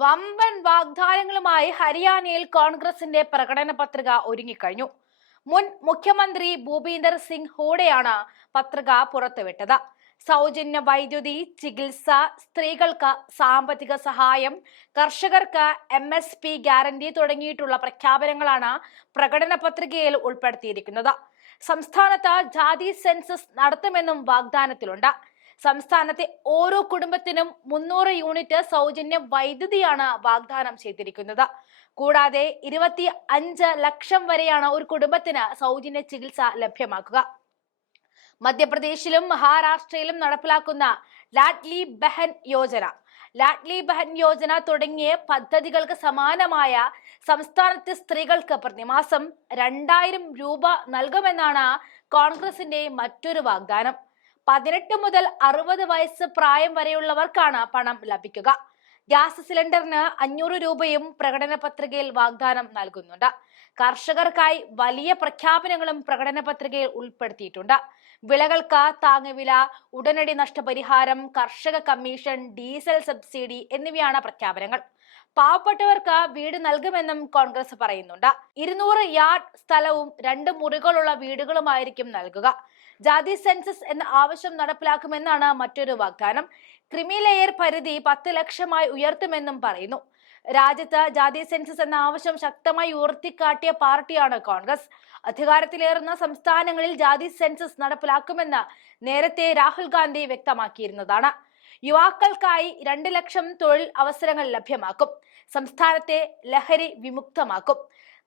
വമ്പൻ വാഗ്ദാനങ്ങളുമായി ഹരിയാനയിൽ കോൺഗ്രസിന്റെ പ്രകടന പത്രിക ഒരുങ്ങിക്കഴിഞ്ഞു. മുൻ മുഖ്യമന്ത്രി ഭൂപീന്ദർ സിംഗ് ഹൂഡയാണ് പത്രിക പുറത്തുവിട്ടത്. സൗജന്യ വൈദ്യുതി ചികിത്സ സ്ത്രീകൾക്ക് സാമ്പത്തിക സഹായം കർഷകർക്ക് എം എസ് പി ഗ്യാരണ്ടി തുടങ്ങിയിട്ടുള്ള പ്രഖ്യാപനങ്ങളാണ് പ്രകടന പത്രികയിൽ ഉൾപ്പെടുത്തിയിരിക്കുന്നത്. സംസ്ഥാനത്ത് ജാതി സെൻസസ് നടത്തുമെന്നും വാഗ്ദാനത്തിലുണ്ട്. സംസ്ഥാനത്തെ ഓരോ കുടുംബത്തിനും മുന്നൂറ് യൂണിറ്റ് സൗജന്യ വൈദ്യുതിയാണ് വാഗ്ദാനം ചെയ്തിരിക്കുന്നത്. കൂടാതെ ഇരുപത്തി അഞ്ച് ലക്ഷം വരെയാണ് ഒരു കുടുംബത്തിന് സൗജന്യ ചികിത്സ ലഭ്യമാക്കുക. മധ്യപ്രദേശിലും മഹാരാഷ്ട്രയിലും നടപ്പിലാക്കുന്ന ലാഡ്ലി ബഹൻ യോജന. ലാഡ്ലി ബഹൻ യോജന തുടങ്ങിയ പദ്ധതികൾക്ക് സമാനമായ സംസ്ഥാനത്തെ സ്ത്രീകൾക്ക് പ്രതിമാസം രണ്ടായിരം രൂപ നൽകുമെന്നാണ് കോൺഗ്രസിന്റെ മറ്റൊരു വാഗ്ദാനം. പതിനെട്ട് മുതൽ അറുപത് വയസ്സ് പ്രായം വരെയുള്ളവർക്കാണ് പണം ലഭിക്കുക. ഗ്യാസ് സിലിണ്ടറിന് അഞ്ഞൂറ് രൂപയും പ്രകടന പത്രികയിൽ വാഗ്ദാനം നൽകുന്നുണ്ട്. കർഷകർക്കായി വലിയ പ്രഖ്യാപനങ്ങളും പ്രകടന പത്രികയിൽ ഉൾപ്പെടുത്തിയിട്ടുണ്ട്. വിളകൾക്ക് താങ്ങുവില ഉടനടി നഷ്ടപരിഹാരം കർഷക കമ്മീഷൻ ഡീസൽ സബ്സിഡി എന്നിവയാണ് പ്രഖ്യാപനങ്ങൾ. പാവപ്പെട്ടവർക്ക് വീട് നൽകുമെന്നും കോൺഗ്രസ് പറയുന്നുണ്ട്. ഇരുന്നൂറ് യാർഡ് സ്ഥലവും രണ്ട് മുറികളുള്ള വീടുകളുമായിരിക്കും നൽകുക. ജാതി സെൻസസ് എന്ന ആവശ്യം നടപ്പിലാക്കുമെന്നാണ് മറ്റൊരു വാഗ്ദാനം. ക്രിമിലെയർ പരിധി പത്ത് ലക്ഷമായി ഉയർത്തുമെന്നും പറയുന്നു. രാജ്യത്ത് ജാതി സെൻസസ് എന്ന ആവശ്യം ശക്തമായി ഉയർത്തിക്കാട്ടിയ പാർട്ടിയാണ് കോൺഗ്രസ്. അധികാരത്തിലേറുന്ന സംസ്ഥാനങ്ങളിൽ ജാതി സെൻസസ് നടപ്പിലാക്കുമെന്ന് നേരത്തെ രാഹുൽ ഗാന്ധി വ്യക്തമാക്കിയിരുന്നതാണ്. യുവാക്കൾക്കായി രണ്ട് ലക്ഷം തൊഴിൽ അവസരങ്ങൾ ലഭ്യമാക്കും. സംസ്ഥാനത്തെ ലഹരി വിമുക്തമാക്കും.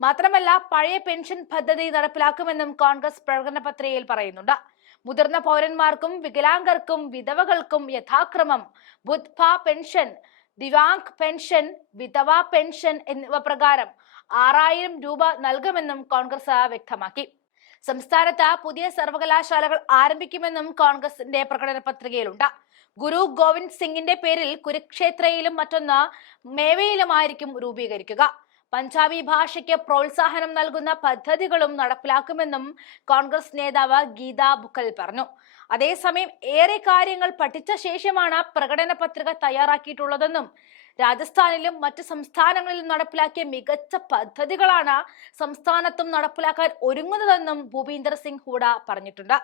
മാത്രമല്ല പഴയ പെൻഷൻ പദ്ധതി നടപ്പിലാക്കുമെന്നും കോൺഗ്രസ് പ്രകടന പത്രികയിൽ പറയുന്നുണ്ട്. മുതിർന്ന പൗരന്മാർക്കും വികലാംഗർക്കും വിധവകൾക്കും യഥാക്രമം ബുദ്ധ്ഭ പെൻഷൻ ദിവാങ് പെൻഷൻ വിധവ പെൻഷൻ എന്നിവ പ്രകാരം ആറായിരം രൂപ നൽകുമെന്നും കോൺഗ്രസ് വ്യക്തമാക്കി. സംസ്ഥാനത്ത് പുതിയ സർവകലാശാലകൾ ആരംഭിക്കുമെന്നും കോൺഗ്രസിന്റെ പ്രകടന പത്രികയിലുണ്ട്. ഗുരു ഗോവിന്ദ് സിംഗിന്റെ പേരിൽ കുരുക്ഷേത്രയിലും മറ്റൊന്ന് മേവയിലുമായിരിക്കും രൂപീകരിക്കുക. പഞ്ചാബി ഭാഷയ്ക്ക് പ്രോത്സാഹനം നൽകുന്ന പദ്ധതികളും നടപ്പിലാക്കുമെന്നും കോൺഗ്രസ് നേതാവ് ഗീതാ ബുക്കൽ പറഞ്ഞു. അതേസമയം ഏറെ കാര്യങ്ങൾ പഠിച്ച ശേഷമാണ് പ്രകടന പത്രിക തയ്യാറാക്കിയിട്ടുള്ളതെന്നും രാജസ്ഥാനിലും മറ്റ് സംസ്ഥാനങ്ങളിലും നടപ്പിലാക്കിയ മികച്ച പദ്ധതികളാണ് സംസ്ഥാനത്തും നടപ്പിലാക്കാൻ ഒരുങ്ങുന്നതെന്നും ഭൂപീന്ദർ സിംഗ് ഹൂഡ പറഞ്ഞിട്ടുണ്ട്.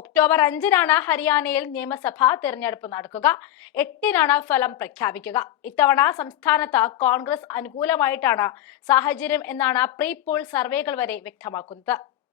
ഒക്ടോബർ അഞ്ചിനാണ് ഹരിയാനയിൽ നിയമസഭാ തെരഞ്ഞെടുപ്പ് നടക്കുക. എട്ടിനാണ് ഫലം പ്രഖ്യാപിക്കുക. ഇത്തവണ സംസ്ഥാനത്ത് കോൺഗ്രസ് അനുകൂലമായിട്ടാണ് സാഹചര്യം എന്നാണ് പ്രീ പോൾ സർവേകൾ വരെ വ്യക്തമാക്കുന്നത്.